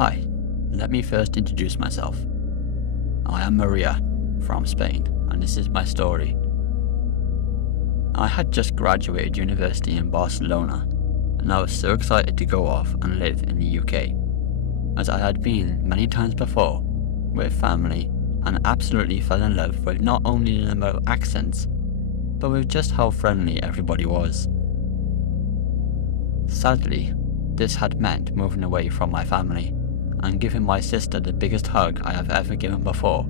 Hi, let me first introduce myself. I am Maria from Spain, and this is my story. I had just graduated university in Barcelona, and I was so excited to go off and live in the UK, as I had been many times before with family and absolutely fell in love with not only the number of accents, but with just how friendly everybody was. Sadly, this had meant moving away from my family and giving my sister the biggest hug I have ever given before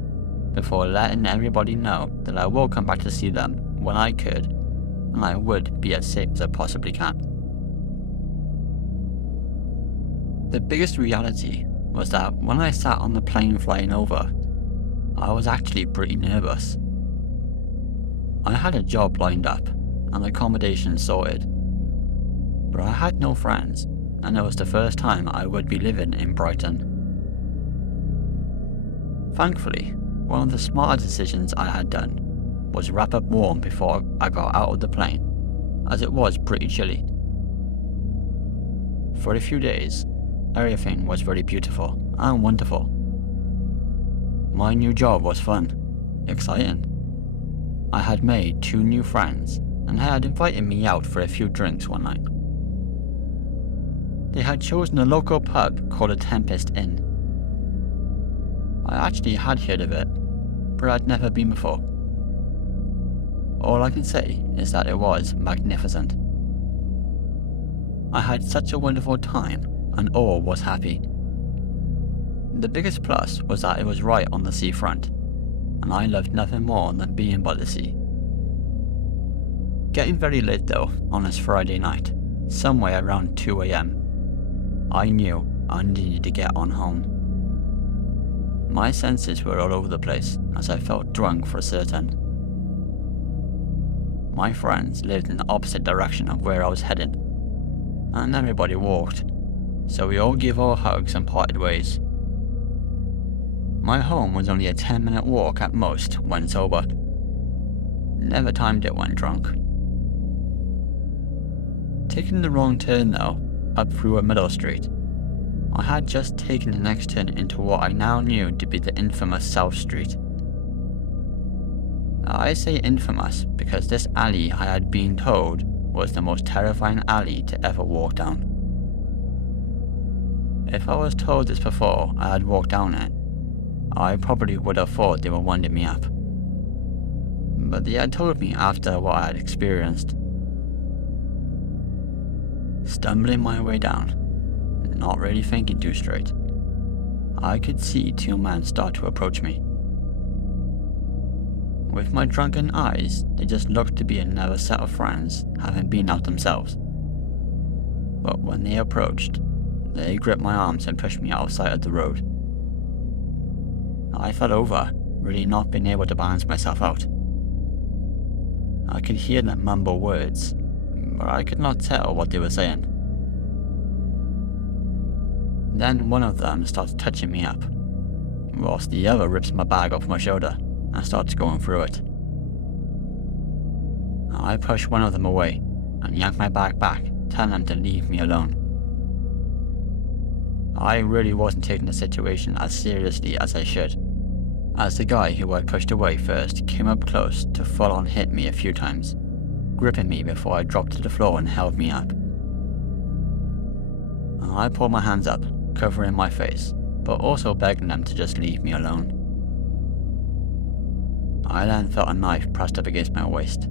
letting everybody know that I will come back to see them when I could, and I would be as safe as I possibly can. The biggest reality was that when I sat on the plane flying over, I was actually pretty nervous. I had a job lined up and accommodation sorted, but I had no friends, and it was the first time I would be living in Brighton. Thankfully, one of the smarter decisions I had done was wrap up warm before I got out of the plane, as it was pretty chilly. For a few days, everything was very beautiful and wonderful. My new job was fun, exciting. I had made 2 new friends and had invited me out for a few drinks one night. They had chosen a local pub called the Tempest Inn. I actually had heard of it, but I'd never been before. All I can say is that it was magnificent. I had such a wonderful time and all was happy. The biggest plus was that it was right on the seafront, and I loved nothing more than being by the sea. Getting very late though on this Friday night, somewhere around 2 AM, I knew I needed to get on home. My senses were all over the place as I felt drunk for certain. My friends lived in the opposite direction of where I was heading, and everybody walked, so we all gave our hugs and parted ways. My home was only a 10-minute walk at most when sober. Never timed it when drunk. Taking the wrong turn though, up through a middle street, I had just taken the next turn into what I now knew to be the infamous South Street. I say infamous because this alley I had been told was the most terrifying alley to ever walk down. If I was told this before I had walked down it, I probably would have thought they were winding me up. But they had told me after what I had experienced. Stumbling my way down, not really thinking too straight, I could see 2 men start to approach me. With my drunken eyes, they just looked to be another set of friends having been out themselves. But when they approached, they gripped my arms and pushed me out of sight of the road. I fell over, really not being able to balance myself out. I could hear them mumble words, but I could not tell what they were saying. Then one of them starts touching me up, whilst the other rips my bag off my shoulder and starts going through it. I push one of them away and yank my bag back, telling them to leave me alone. I really wasn't taking the situation as seriously as I should, as the guy who I pushed away first came up close to full on hit me a few times, gripping me before I dropped to the floor and held me up. I pulled my hands up, covering my face, but also begging them to just leave me alone. I then felt a knife pressed up against my waist,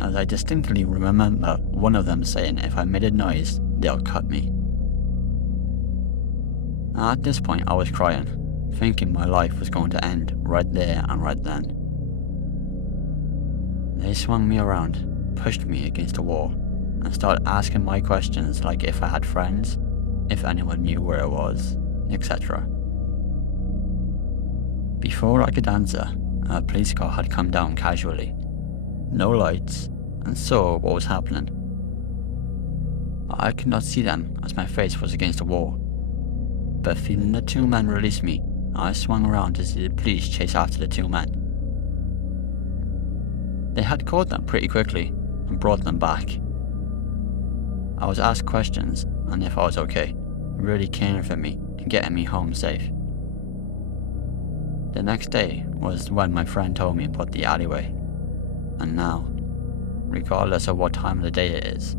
as I distinctly remember one of them saying if I made a noise, they'll cut me. At this point I was crying, thinking my life was going to end right there and right then. They swung me around, pushed me against a wall, and started asking my questions like if I had friends, if anyone knew where I was, etc. Before I could answer, a police car had come down casually, no lights, and saw what was happening. I could not see them as my face was against a wall, but feeling the 2 men release me, I swung around to see the police chase after the 2 men. They had caught them pretty quickly and brought them back. I was asked questions and if I was okay, really caring for me getting me home safe. The next day was when my friend told me about the alleyway, and now, regardless of what time of the day it is,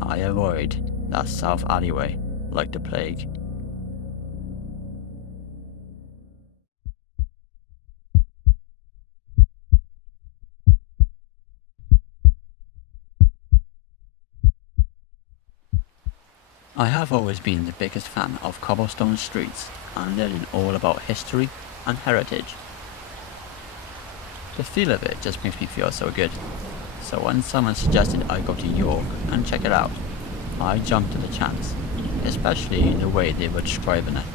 I avoid that south alleyway like the plague. I have always been the biggest fan of cobblestone streets and learning all about history and heritage. The feel of it just makes me feel so good. So when someone suggested I go to York and check it out, I jumped at the chance, especially in the way they were describing it.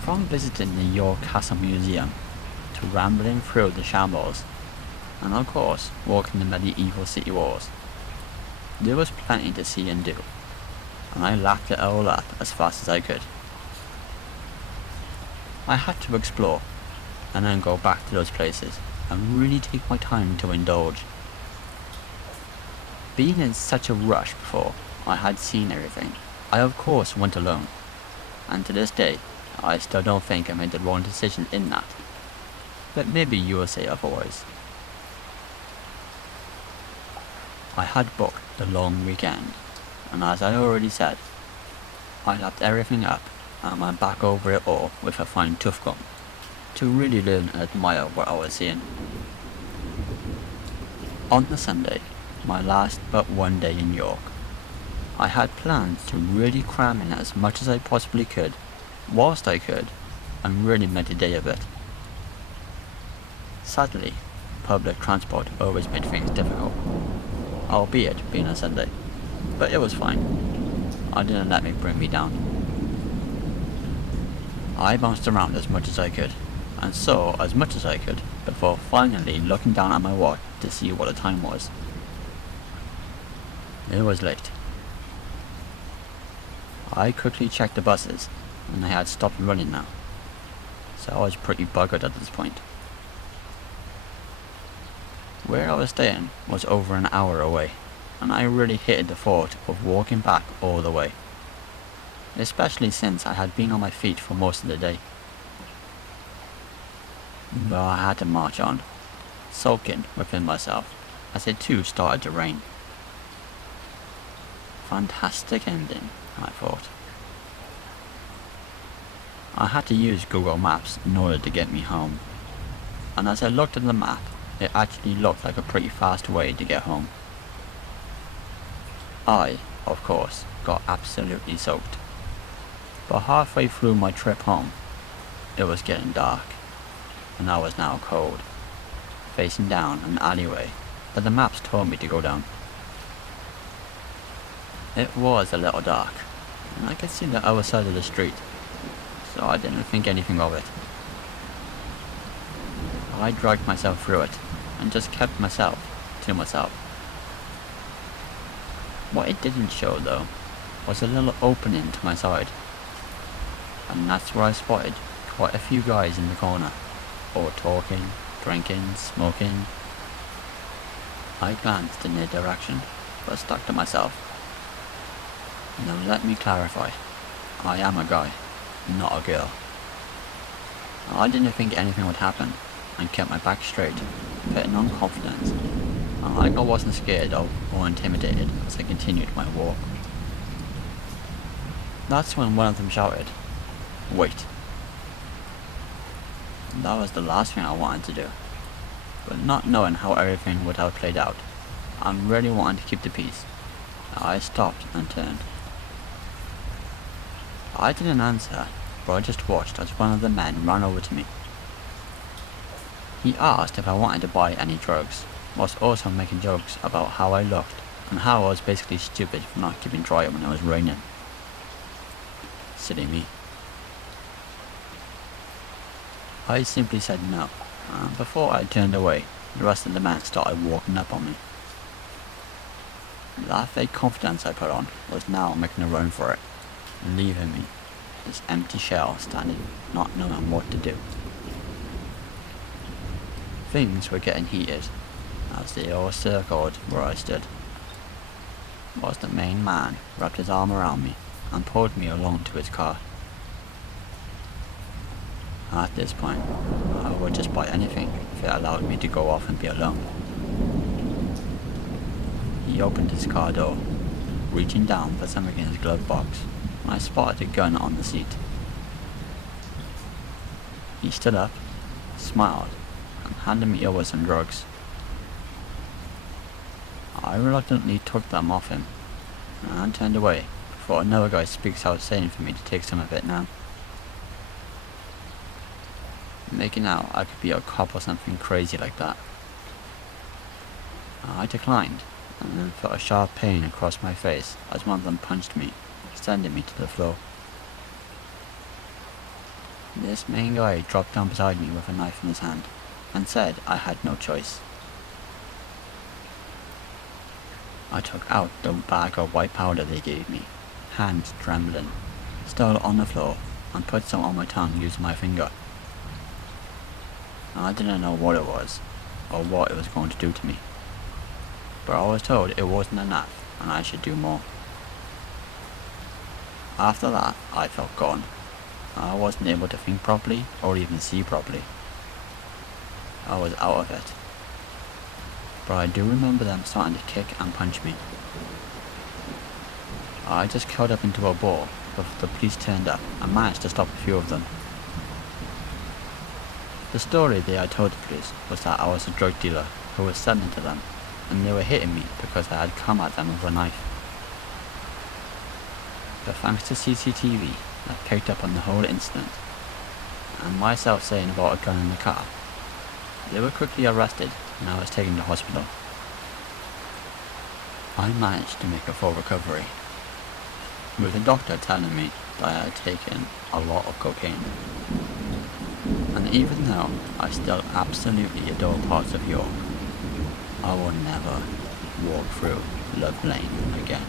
From visiting the York Castle Museum to rambling through the shambles, and of course walking the medieval city walls, there was plenty to see and do, and I lapped it all up as fast as I could. I had to explore, and then go back to those places and really take my time to indulge. Being in such a rush before I had seen everything, I of course went alone, and to this day I still don't think I made the wrong decision in that, but maybe you will say otherwise. I had booked the long weekend, and as I already said, I lapped everything up and went back over it all with a fine tooth comb to really learn and admire what I was seeing. On the Sunday, my last but one day in York, I had planned to really cram in as much as I possibly could, whilst I could, and really make a day of it. Sadly, public transport always made things difficult, albeit being a Sunday, but it was fine. I didn't let it bring me down. I bounced around as much as I could, and saw as much as I could, before finally looking down at my watch to see what the time was. It was late. I quickly checked the buses, and they had stopped running now, so I was pretty buggered at this point. Where I was staying was over an hour away, and I really hated the thought of walking back all the way, especially since I had been on my feet for most of the day. But I had to march on, sulking within myself as it too started to rain. Fantastic ending, I thought. I had to use Google Maps in order to get me home, and as I looked at the map, it actually looked like a pretty fast way to get home. I, of course, got absolutely soaked, but halfway through my trip home, it was getting dark, and I was now cold, facing down an alleyway that the maps told me to go down. It was a little dark, and I could see the other side of the street, so I didn't think anything of it. I dragged myself through it, and just kept myself to myself. What it didn't show though, was a little opening to my side, and that's where I spotted quite a few guys in the corner, all talking, drinking, smoking. I glanced in their direction, but stuck to myself. Now let me clarify, I am a guy, not a girl. I didn't think anything would happen, and kept my back straight, putting on confidence, and like I wasn't scared of or intimidated as I continued my walk. That's when one of them shouted, "Wait." That was the last thing I wanted to do, but not knowing how everything would have played out, and really wanting to keep the peace, I stopped and turned. I didn't answer, but I just watched as one of the men ran over to me. He asked if I wanted to buy any drugs, whilst also making jokes about how I looked and how I was basically stupid for not keeping dry when it was raining. Silly me. I simply said no, and before I turned away, the rest of the men started walking up on me. That fake confidence I put on was now making a run for it, leaving me, this empty shell standing, not knowing what to do. Things were getting heated, as they all circled where I stood, whilst the main man wrapped his arm around me and pulled me along to his car. At this point, I would just buy anything if it allowed me to go off and be alone. He opened his car door, reaching down for something in his glove box, and I spotted a gun on the seat. He stood up, smiled, and handed me over some drugs. I reluctantly took them off him, and turned away before another guy speaks out saying for me to take some of it now. Making out I could be a cop or something crazy like that. I declined, and then felt a sharp pain across my face as one of them punched me, sending me to the floor. This main guy dropped down beside me with a knife in his hand, and said I had no choice. I took out the bag of white powder they gave me, hands trembling, stole on the floor, and put some on my tongue using my finger. I didn't know what it was, or what it was going to do to me, but I was told it wasn't enough and I should do more. After that, I felt gone. I wasn't able to think properly or even see properly. I was out of it. But I do remember them starting to kick and punch me. I just curled up into a ball before the police turned up and managed to stop a few of them. The story they had told the police was that I was a drug dealer who was selling to them, and they were hitting me because I had come at them with a knife. But thanks to CCTV that picked up on the whole incident, and myself saying about a gun in the car, they were quickly arrested and I was taken to hospital. I managed to make a full recovery, with the doctor telling me that I had taken a lot of cocaine. And even though I still absolutely adore parts of York, I will never walk through Love Lane again.